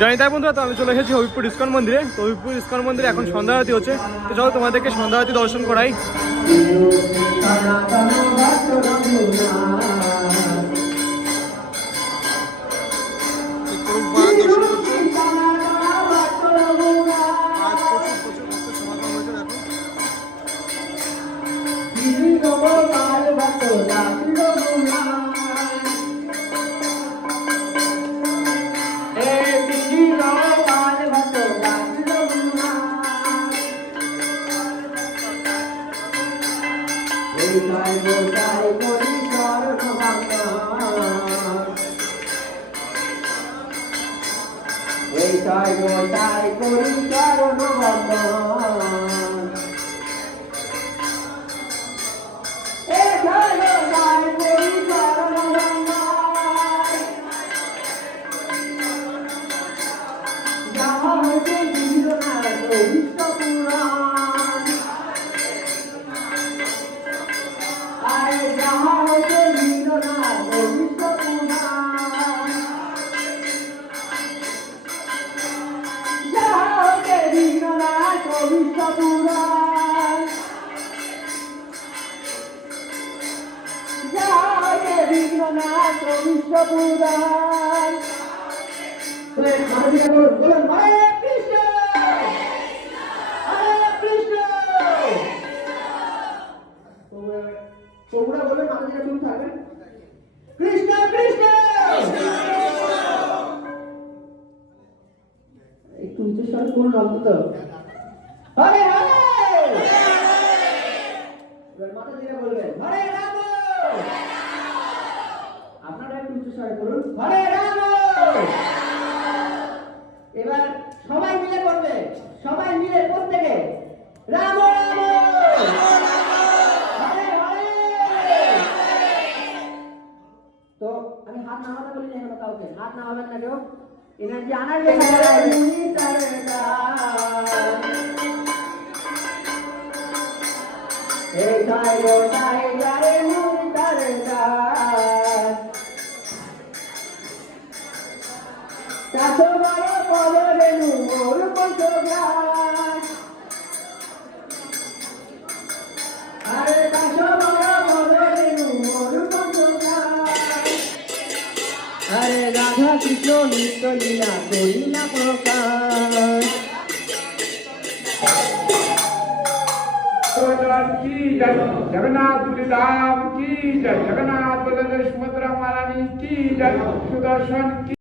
জানি তাই বন্ধুরা, তো আমি চলে এসেছি হবিবপুর ইস্কন মন্দিরে। তো হবিবপুর ইস্কন মন্দিরে এখন সন্ধ্যা আরতি হচ্ছে। তো চলো তোমাদেরকে সন্ধ্যা আরতি দর্শন করাই। তোমরা বলে মাতাজিরা চুপ থাকবেন। কৃষ্ণ কৃষ্ণ একটু উচ্চ স্বর করুন অন্তত। হরে হরে এবার মাতাজিরা বলবেন হরে রাম। আপনারা একটু উচ্চ স্বরে করুন হরে রাম। এবার সবাই মিলে করবে, সবাই মিলে প্রত্যেকে রাম রাম। তো আমি হাত নামাতে বলি না এখনো কাউকে, হাত নামাবেন না কেউ। এনার্জি আনার জন্য হরে রাধা কৃষ্ণ নিত্য লীলা করিলা প্রকাশ। की जय जगन्नाथ धाम की जय जगन्नाथ बलदेव सुभद्रा महारानी की जय सुदर्शन की